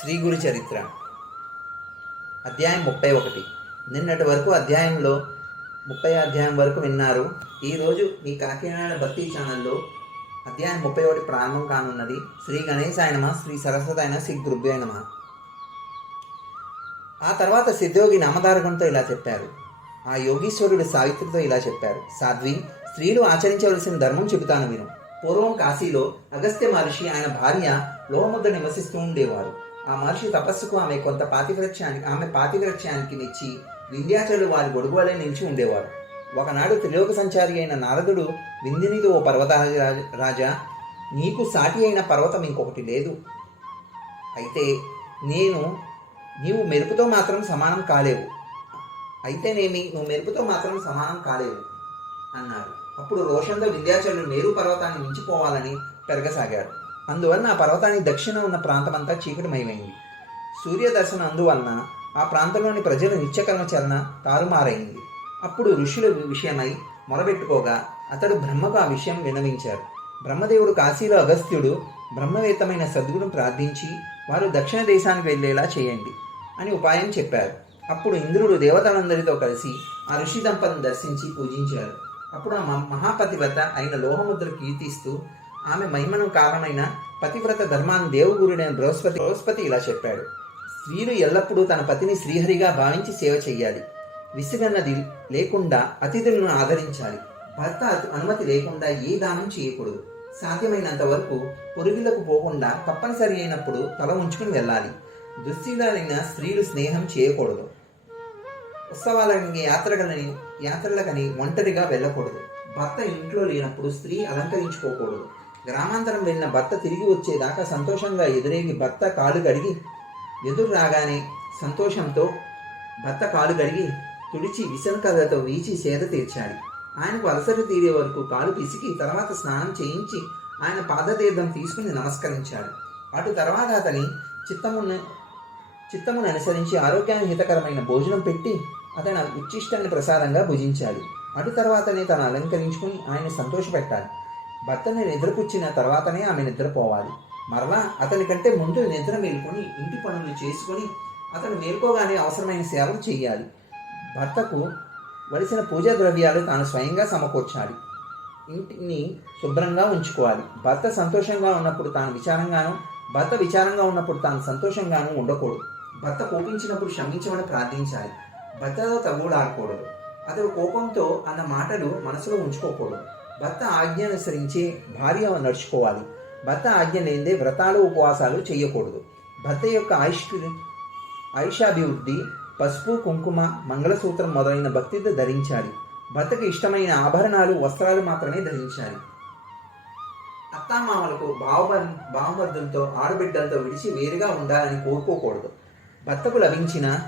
శ్రీ గురు చరిత్ర. అధ్యాయం ముప్పై ఒకటి. నిన్నటి వరకు అధ్యాయంలో ముప్పై అధ్యాయం వరకు విన్నారు. ఈరోజు మీ కాకినాడ భక్తి ఛానల్లో అధ్యాయం ముప్పై ఒకటి ప్రారంభం కానున్నది. శ్రీ గణేశాయనమ శ్రీ సరస్వతైన శ్రీ గురుభ్యాయ ఆ తర్వాత సిద్ధయోగి నామధారకంతో ఇలా చెప్పారు. ఆ యోగీశ్వరుడు సావిత్రితో ఇలా చెప్పారు. సాధ్వి స్త్రీలు ఆచరించవలసిన ధర్మం చెబుతాను విను. పూర్వం కాశీలో అగస్త్య మహర్షి ఆయన భార్య లోహముద్ర నివసిస్తూ ఉండేవారు. ఆ మహర్షి తపస్సుకు ఆమె కొంత పాతివ్రత్యానికి ఆమె పాతివ్రత్యానికి మెచ్చి వింధ్యాచలుడు వారి గొడుగు నిలిచి ఉండేవారు ఒకనాడు త్రిలోక సంచారి అయిన నారదుడు విందినిది ఓ పర్వత రాజా నీకు సాటి అయిన పర్వతం ఇంకొకటి లేదు. అయితే నేను నీవు మెరుపుతో మాత్రం సమానం కాలేవు. అయితేనేమి నువ్వు మెరుపుతో మాత్రం సమానం కాలేవు అన్నారు. అప్పుడు రోషంతో వింధ్యాచలుడు మేరు పర్వతాన్ని మించిపోవాలని పెరగసాగాడు. అందువలన ఆ పర్వతానికి దక్షిణ ఉన్న ప్రాంతమంతా చీకటిమయమైంది. సూర్యదర్శనం అందువలన ఆ ప్రాంతంలోని ప్రజల నిత్యకర్మచరణ తారుమారైంది. అప్పుడు ఋషుల విషయమై మొరబెట్టుకోగా అతడు బ్రహ్మకు ఆ విషయం వినవించారు బ్రహ్మదేవుడు కాశీలో అగస్త్యుడు బ్రహ్మవేత్తమైన సద్గురును ప్రార్థించి వారు దక్షిణ దేశానికి వెళ్ళేలా చేయండి అని ఉపాయం చెప్పారు. అప్పుడు ఇంద్రుడు దేవతలందరితో కలిసి ఆ ఋషి దంపతిని దర్శించి పూజించారు. అప్పుడు ఆ మహాపతివత అయిన లోహముద్ర కీర్తిస్తూ ఆమె మహిమను కారణమైన పతివ్రత ధర్మాన్ని దేవుగురుడైన బృహస్పతి బృహస్పతి ఇలా చెప్పాడు. స్త్రీలు ఎల్లప్పుడూ తన పతిని శ్రీహరిగా భావించి సేవ చేయాలి. విసుగన్నది లేకుండా అతిథులను ఆదరించాలి. భర్త అనుమతి లేకుండా ఏ దానం చేయకూడదు. సాధ్యమైనంత వరకు పొరుగులకు పోకుండా తప్పనిసరి అయినప్పుడు తల ఉంచుకుని వెళ్ళాలి. దుశ్శీలైన స్త్రీలు స్నేహం చేయకూడదు. ఉత్సవాలని యాత్రలని యాత్రలకని ఒంటరిగా వెళ్ళకూడదు. భర్త ఇంట్లో లేనప్పుడు స్త్రీ అలంకరించుకోకూడదు. గ్రామాంతరం వెళ్ళిన భర్త తిరిగి వచ్చేదాకా సంతోషంగా ఎదురేగి భర్త కాలు కడిగి ఎదురు రాగానే సంతోషంతో భర్త కాలు కడిగి తుడిచి విసనకథతో వీచి సేద తీర్చాడు ఆయనకు అలసరి తీరే వరకు కాలు పిసికి తర్వాత స్నానం చేయించి ఆయన పాదతీర్థం తీసుకుని నమస్కరించాడు. అటు తర్వాత అతని చిత్తమును చిత్తమును అనుసరించి ఆరోగ్యానికి హితకరమైన భోజనం పెట్టి అతని ఉచ్చిష్టాన్ని ప్రసాదంగా భుజించాలి అటు తర్వాతనే తను అలంకరించుకుని ఆయన సంతోషపెట్టాలి. భర్తని నిద్రపుచ్చిన తర్వాతనే ఆమె నిద్రపోవాలి. మరలా అతని కంటే ముందు నిద్ర మేల్కొని ఇంటి పనులు చేసుకొని అతను మేల్కోగానే అవసరమైన సేవలు చేయాలి. భర్తకు వలసిన పూజా ద్రవ్యాలు తాను స్వయంగా సమకూర్చాలి. ఇంటిని శుభ్రంగా ఉంచుకోవాలి. భర్త సంతోషంగా ఉన్నప్పుడు తాను విచారంగాను భర్త విచారంగా ఉన్నప్పుడు తాను సంతోషంగాను ఉండకూడదు. భర్త కోపించినప్పుడు క్షమించమని ప్రార్థించాలి. భర్తతో తగులాడకూడదు. అతడు కోపంతో అన్న మాటలు మనసులో ఉంచుకోకూడదు. భర్త ఆజ్ఞానుసరించి భార్య నడుచుకోవాలి. భర్త ఆజ్ఞ లేనిదే వ్రతాలు ఉపవాసాలు చేయకూడదు. భర్త యొక్క ఆయుష్ ఆయుషాభివృద్ధి పసుపు కుంకుమ మంగళసూత్రం మొదలైన భక్తితో ధరించాలి. భర్తకు ఇష్టమైన ఆభరణాలు వస్త్రాలు మాత్రమే ధరించాలి. అత్తామామలకు భావ భావమర్దులతో ఆడబిడ్డలతో విడిచి వేరుగా ఉండాలని కోరుకోకూడదు. భర్తకు లభించిన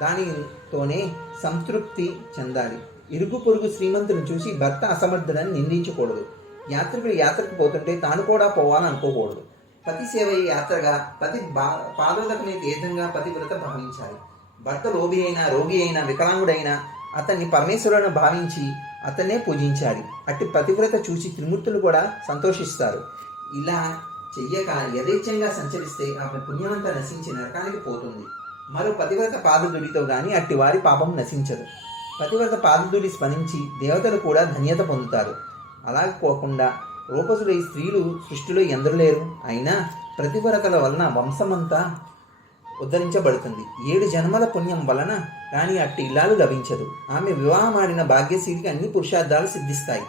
దానితోనే సంతృప్తి చెందాలి. ఇరుగు పొరుగు శ్రీమంతుని చూసి భర్త అసమర్థులని నిందించకూడదు. యాత్రికుడు యాత్రకు పోతుంటే తాను కూడా పోవాలనుకోకూడదు పతి సేవ యాత్రగా పతి బా పాదోదకమే తీర్థంగా పతివ్రత భావించాలి భర్త లోబి అయినా రోగి అయినా వికలాంగుడైనా అతన్ని పరమేశ్వరులను భావించి అతనే పూజించాలి. అట్టి పతివ్రత చూసి త్రిమూర్తులు కూడా సంతోషిస్తారు. ఇలా చెయ్యక యథేచ్ఛంగా సంచరిస్తే ఆమె పుణ్యమంతా నశించి నరకానికి పోతుంది. మరో పతివ్రత పాదదుడితో గాని అట్టి వారి పాపం నశించదు. పతివ్రత పాదదుడి స్మరించి దేవతలు కూడా ధన్యత పొందుతారు. అలా పోకుండా రూపసుడై స్త్రీలు సృష్టిలో ఎందరు లేరు? అయినా ప్రతివ్రతల వలన వంశమంతా ఉద్ధరించబడుతుంది. ఏడు జన్మల పుణ్యం వలన రాణి అట్టి ఇల్లాలు లభించదు. ఆమె వివాహమాడిన భాగ్యశీలికి అన్ని పురుషార్థాలు సిద్ధిస్తాయి.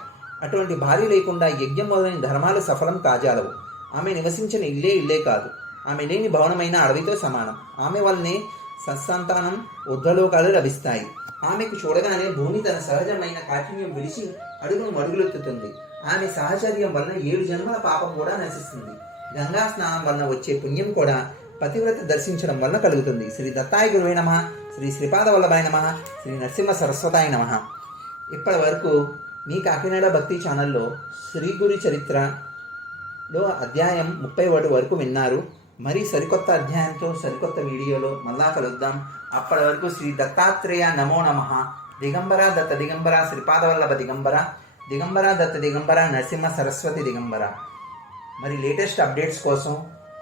అటువంటి భార్య లేకుండా యజ్ఞం మొదలైన ధర్మాలు సఫలం కాజాలవు. ఆమె నివసించిన ఇల్లే ఇల్లే కాదు. ఆమె లేని భవనమైన అడవితో సమానం. ఆమె వల్లనే సత్సంతానం ఉద్ధలోకాలు లభిస్తాయి. ఆమెకు చూడగానే భూమి తన సహజమైన కాఠిన్యం విడిచి అడుగును మరుగులెత్తుతుంది ఆమె సహచర్యం వలన ఏడు జన్మల పాపం కూడా నశిస్తుంది. గంగా స్నానం వలన వచ్చే పుణ్యం కూడా పతివ్రత దర్శించడం వలన కలుగుతుంది. శ్రీ దత్తాయ గురువే నమ శ్రీ శ్రీపాద వల్లభాయ నమ శ్రీ నరసింహ సరస్వతాయ నమ. ఇప్పటి వరకు మీ కాకినాడ భక్తి ఛానల్లో శ్రీ గురి చరిత్రలో అధ్యాయం ముప్పై ఒకటి వరకు విన్నారు. మరి సరికొత్త అధ్యాయంతో సరికొత్త వీడియోలో మళ్ళా కలుద్దాం. అప్పటి వరకు శ్రీ దత్తాత్రేయ నమో నమ. దిగంబర దత్త దిగంబర శ్రీపాదవల్లభ దిగంబర దిగంబర దత్త దిగంబర నరసింహ సరస్వతి దిగంబర. మరి లేటెస్ట్ అప్డేట్స్ కోసం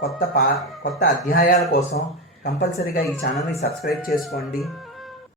కొత్త పా కొత్త అధ్యాయాల కోసం కంపల్సరీగా ఈ ఛానల్ని సబ్స్క్రైబ్ చేసుకోండి.